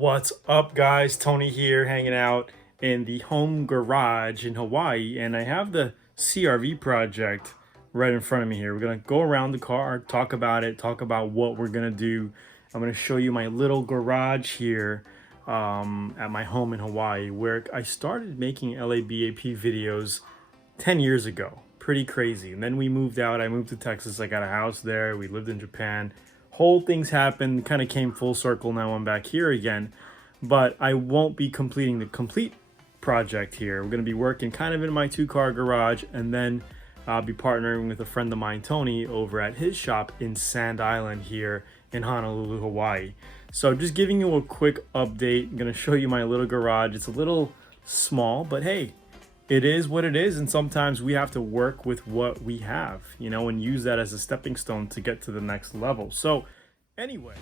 What's up, guys? Tony here, hanging out in the home garage in Hawaii, and I have the CRV project right in front of me here. We're gonna go around the car, talk about it, talk about what we're gonna do. I'm gonna show you my little garage here at my home in Hawaii, where I started making LABAP videos 10 years ago. Pretty crazy. And then we moved out. I moved to Texas. I got a house there. We lived in Japan. Whole things happened, kind of came full circle. Now I'm back here again, but I won't be completing the complete project here. We're going to be working kind of in my two-car garage, and then I'll be partnering with a friend of mine, Tony, over at his shop in Sand Island here in Honolulu, Hawaii. So just giving you a quick update. I'm going to show you my little garage. It's a little small, but hey, it is what it is, and sometimes we have to work with what we have, you know, and use that as a stepping stone to get to the next level. So anyway,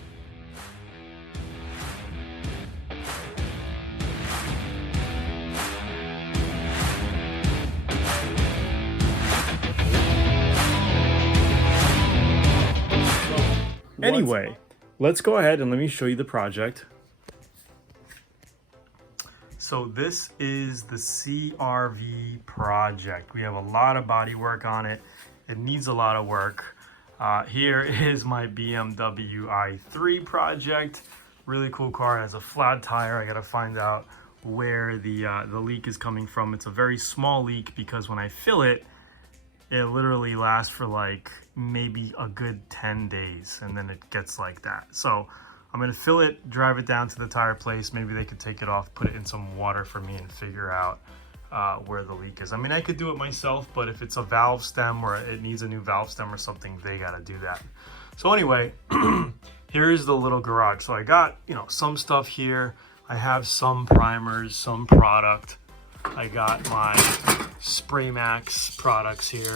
let's go ahead and let me show you the project. So this is the CRV project. We have a lot of body work on it. It needs a lot of work. Here is my Bmw I3 Project. Really cool car. It has a flat tire. I gotta find out where the leak is coming from. It's a very small leak because when I fill it, it literally lasts for like maybe a good 10 days and then it gets like that. So I'm gonna fill it, drive it down to the tire place. Maybe they could take it off, put it in some water for me and figure out where the leak is. I mean, I could do it myself, but if it's a valve stem or it needs a new valve stem or something, they gotta do that. So anyway, here's the little garage. So I got, you know, some stuff here. I have some primers, some product. I got my Spray Max products here.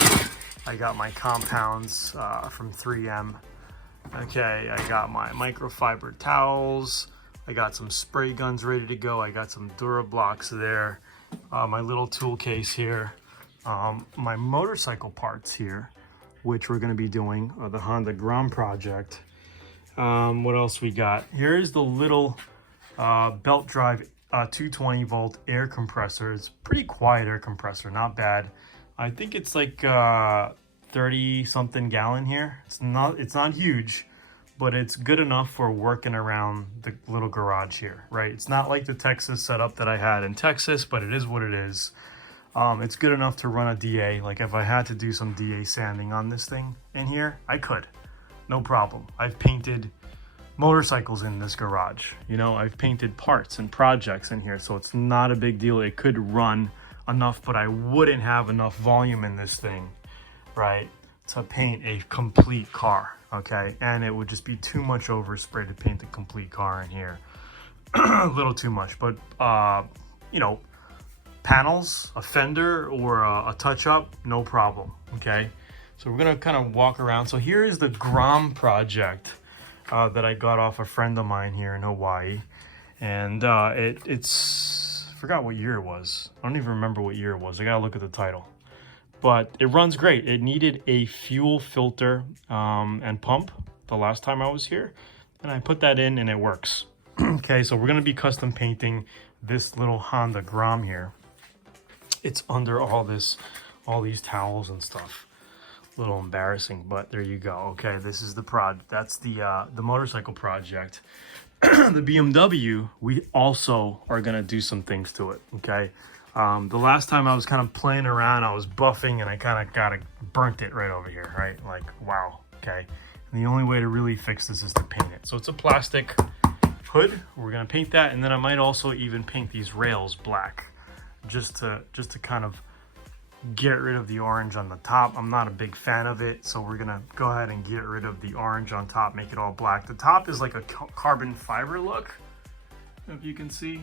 I got my compounds from 3M. Okay, I got my microfiber towels. I got some spray guns ready to go. I got some Dura blocks there. My little tool case here. My motorcycle parts here, which we're going to be doing the Honda Grom project. What else we got? Here's the little belt drive 220 volt air compressor. It's pretty quiet air compressor, not bad. I think it's like 30 something gallon here. It's not huge, but it's good enough for working around the little garage here, right? It's not like the Texas setup that I had in Texas, but it is what it is. It's good enough to run a DA. Like if I had to do some DA sanding on this thing in here, I could, no problem. I've painted motorcycles in this garage. You know, I've painted parts and projects in here, so it's not a big deal. It could run enough, but I wouldn't have enough volume in this thing, right, to paint a complete car, okay? And it would just be too much overspray to paint a complete car in here. A little too much, but you know, panels, a fender, or a touch-up, no problem, okay? So we're gonna kind of walk around. So here is the Grom project that I got off a friend of mine here in Hawaii. And it's, I forgot what year it was. I don't even remember what year it was. I gotta look at the title. But it runs great. It needed a fuel filter and pump the last time I was here. And I put that in and it works. Okay, so we're gonna be custom painting this little Honda Grom here. It's under all these towels and stuff. A little embarrassing, but there you go. Okay, this is the that's the motorcycle project. The BMW, we also are gonna do some things to it, okay? The last time I was kind of playing around, I was buffing and I kind of burnt it right over here, right? Like, wow, okay. And the only way to really fix this is to paint it. So it's a plastic hood. We're gonna paint that, and then I might also even paint these rails black, just to kind of get rid of the orange on the top. I'm not a big fan of it, so we're gonna go ahead and get rid of the orange on top, make it all black. The top is like a carbon fiber look, if you can see.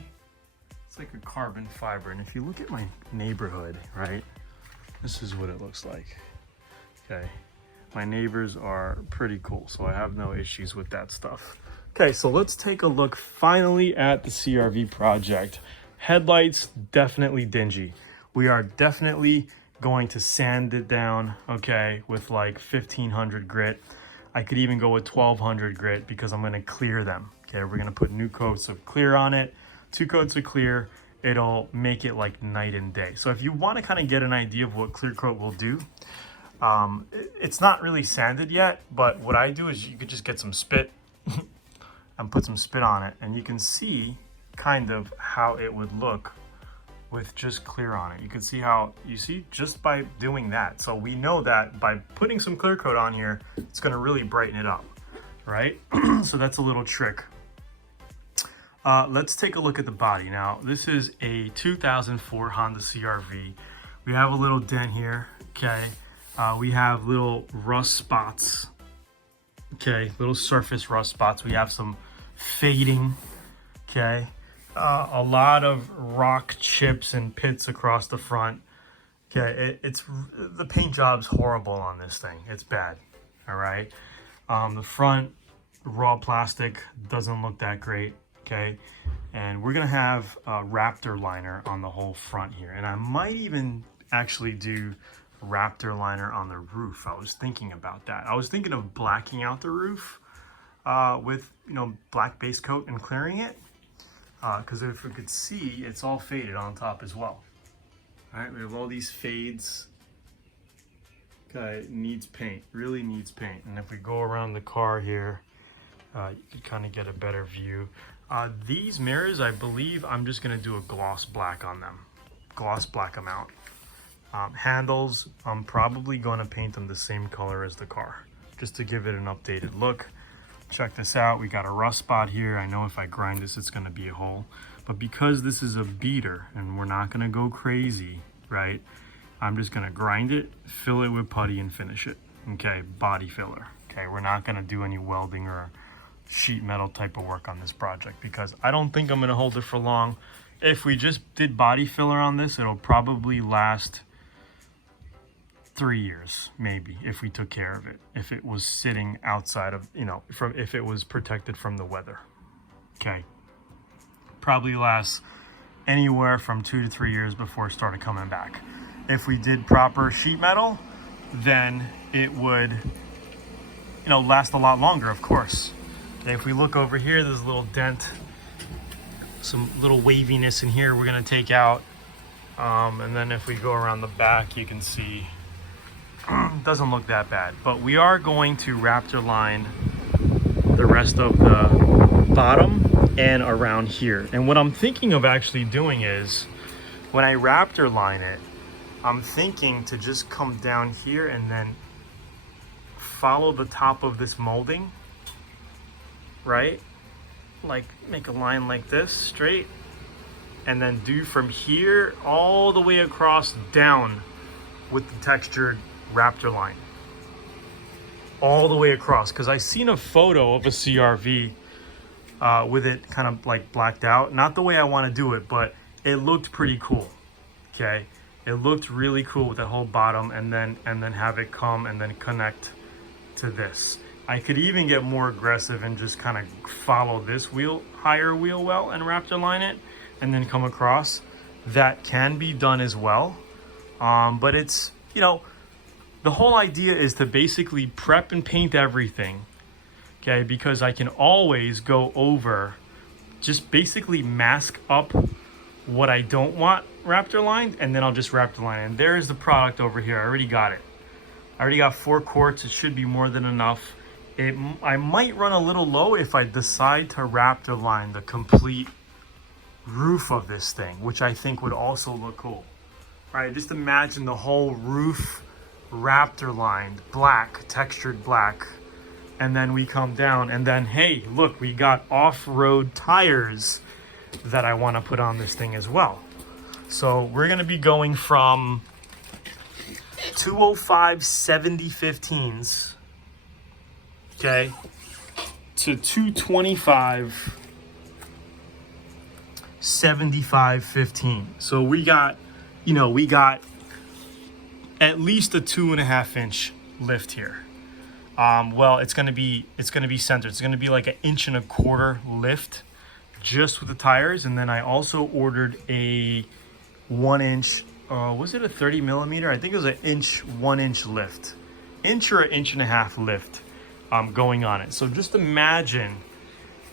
It's like a carbon fiber, and if you look at my neighborhood, right, this is what it looks like. Okay, my neighbors are pretty cool, so I have no issues with that stuff. Okay, so let's take a look finally at the CRV project. Headlights, definitely dingy. We are definitely going to sand it down, okay, with like 1500 grit. I could even go with 1200 grit because I'm going to clear them, Okay, we're gonna put new coats of clear on it, 2 coats of clear. It'll make it like night and day. So if you want to kind of get an idea of what clear coat will do, it's not really sanded yet, but what I do is you could just get some spit and put some spit on it, and you can see kind of how it would look with just clear on it. You can see how, you see, just by doing that. So we know that by putting some clear coat on here, it's going to really brighten it up, right? So that's a little trick. Let's take a look at the body. Now, this is a 2004 Honda CRV. We have a little dent here, okay? We have little rust spots, okay? Little surface rust spots. We have some fading, okay? A lot of rock chips and pits across the front. Okay, the paint job's horrible on this thing. It's bad, all right? The front, raw plastic, doesn't look that great. Okay, and we're gonna have a Raptor liner on the whole front here, and I might even actually do Raptor liner on the roof. I was thinking about that. I was thinking of blacking out the roof with, you know, black base coat and clearing it, because if we could see, it's all faded on top as well. All right, we have all these fades. Okay, it needs paint, really needs paint. And if we go around the car here, you can kind of get a better view. These mirrors, I believe I'm just going to do a gloss black on them. Gloss black them out. Handles, I'm probably going to paint them the same color as the car, just to give it an updated look. Check this out. We got a rust spot here. I know if I grind this, it's going to be a hole. But because this is a beater and we're not going to go crazy, right? I'm just going to grind it, fill it with putty, and finish it. Okay, body filler. Okay, we're not going to do any welding or sheet metal type of work on this project because I don't think I'm going to hold it for long. If we just did body filler on this, it'll probably last 3 years, maybe, if we took care of it. If it was sitting outside of, you know, if it was protected from the weather. Okay. Probably lasts anywhere from 2 to 3 years before it started coming back. If we did proper sheet metal, then it would, you know, last a lot longer, of course. Okay, if we look over here, there's a little dent, some little waviness in here we're gonna take out. And then if we go around the back, you can see doesn't look that bad. But we are going to Raptor line the rest of the bottom and around here. And what I'm thinking of actually doing is, when I Raptor line it, I'm thinking to just come down here and then follow the top of this molding, right? Like make a line like this straight, and then do from here all the way across down with the textured Raptor line. All the way across, because I seen a photo of a CRV with it kind of like blacked out. Not the way I want to do it, but it looked pretty cool. Okay, it looked really cool with the whole bottom, and then have it come and then connect to this. I could even get more aggressive and just kind of follow this wheel, higher wheel well, and Raptor line it, and then come across. That can be done as well. But it's, you know, the whole idea is to basically prep and paint everything, okay? Because I can always go over, just basically mask up what I don't want Raptor lined, and then I'll just Raptor line. And there's the product over here. I already got it. I already got 4 quarts. It should be more than enough. I might run a little low if I decide to Raptor line the complete roof of this thing, which I think would also look cool. All right, just imagine the whole roof Raptor lined, black, textured black, and then we come down, and then, hey, look, we got off-road tires that I want to put on this thing as well. So we're going to be going from 205 70-15s, okay, to 225 75-15. So we got, you know, we got at least a 2.5 inch lift here. Well, it's gonna be centered. It's gonna be like 1.25 inch lift just with the tires. And then I also ordered a 1 inch, was it a 30 millimeter? I think it was an 1 inch lift, inch or 1.5 inch lift going on it. So just imagine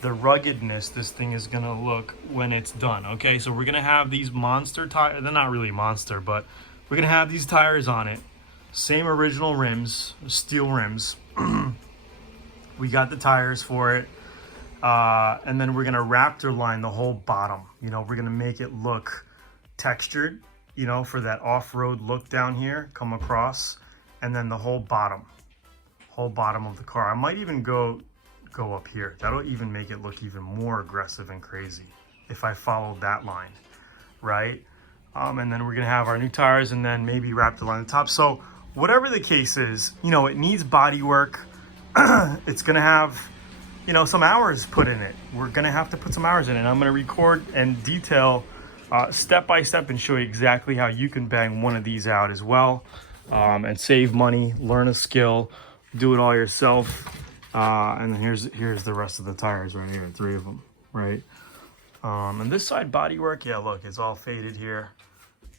the ruggedness this thing is gonna look when it's done. Okay, so we're gonna have these monster tires. They're not really monster, but we're gonna have these tires on it. Same original rims, steel rims. We got the tires for it. And then we're gonna Raptor line the whole bottom. You know, we're gonna make it look textured, you know, for that off-road look down here, come across, and then the whole bottom of the car. I might even go up here. That'll even make it look even more aggressive and crazy if I followed that line, right? And then we're gonna have our new tires and then maybe Raptor line the top. So whatever the case is, you know, it needs body work. It's gonna have, you know, some hours put in it. We're gonna have to put some hours in it. I'm gonna record and detail step by step and show you exactly how you can bang one of these out as well, and save money, learn a skill, do it all yourself. And then here's the rest of the tires right here, 3 of them, right? And this side body work, yeah, look, it's all faded here.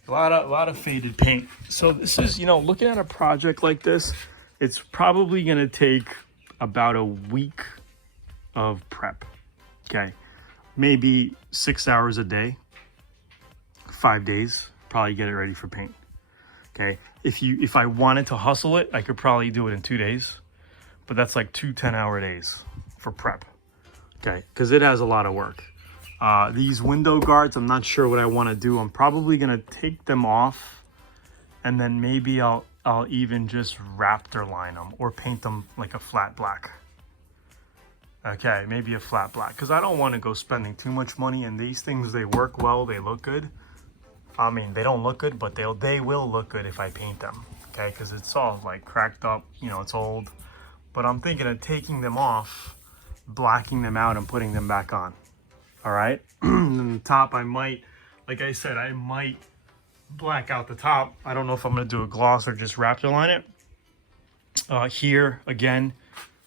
A lot of faded paint. So this is, you know, looking at a project like this, it's probably gonna take about a week of prep. Okay, maybe 6 hours a day, 5 days, probably get it ready for paint. Okay, if I wanted to hustle it, I could probably do it in 2 days, but that's like 2 10-hour days for prep. Okay, because it has a lot of work. These window guards, I'm not sure what I want to do. I'm probably gonna take them off, and then maybe I'll even just Raptor line them or paint them like a flat black. Okay, maybe a flat black, because I don't want to go spending too much money. And these things, they work well, they look good. I mean, they don't look good, but they will look good if I paint them. Okay, because it's all like cracked up, you know, it's old. But I'm thinking of taking them off, blacking them out, and putting them back on. All right. And the top, I might, like I said, I might black out the top. I don't know if I'm gonna do a gloss or just Raptor line it. Here again,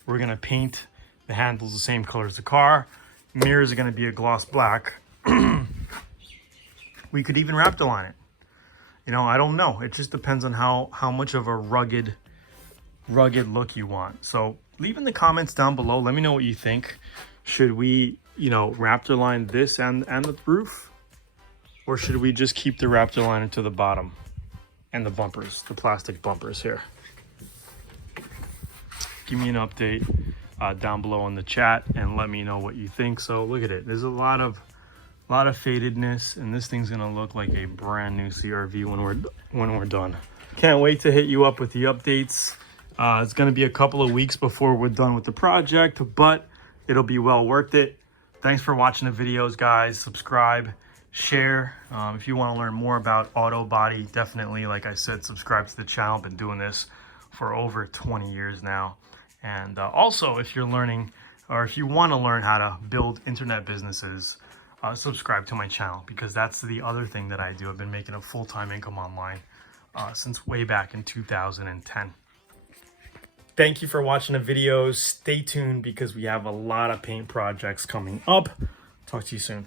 we're gonna paint the handles the same color as the car. Mirrors are gonna be a gloss black. We could even Raptor line it. You know, I don't know. It just depends on how much of a rugged look you want. So leave in the comments down below. Let me know what you think. Should we, you know, Raptor line this and the roof? Or should we just keep the Raptor liner to the bottom and the bumpers, the plastic bumpers here? Give me an update down below in the chat and let me know what you think. So look at it. There's a lot of fadedness, and this thing's gonna look like a brand new CRV when we're done. Can't wait to hit you up with the updates. It's gonna be a couple of weeks before we're done with the project, but it'll be well worth it. Thanks for watching the videos, guys. Subscribe, share. If you want to learn more about auto body, definitely, like I said, subscribe to the channel. I've been doing this for over 20 years now. And also, if you're learning, or if you want to learn how to build internet businesses, subscribe to my channel, because that's the other thing that I do. I've been making a full-time income online since way back in 2010. Thank you for watching the videos. Stay tuned, because we have a lot of paint projects coming up. Talk to you soon.